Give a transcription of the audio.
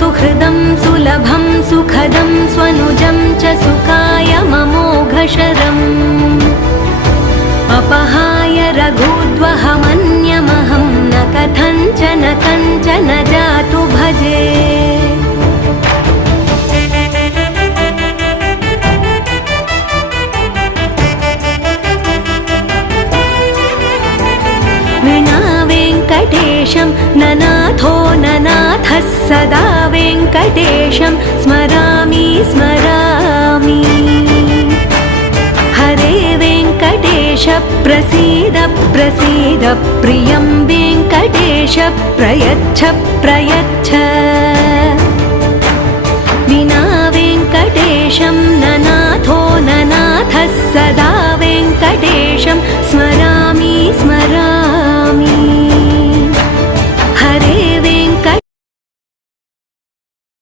सुहृदं सुलभं सुखदं स्वनुजं च सुखाय ममोघशरम् अपहाय रघुद्वहमन्यमहं न कथञ्चन कञ्चन जातु भजे। विना वेङ्कटेशं ननाथो ननाथः सदा वेङ्कटेशं स्मरामि स्मरामि। हरे वेङ्कटेश प्रसीद प्रसीद प्रियं वेङ्कटेश प्रयच्छ प्रयच्छ।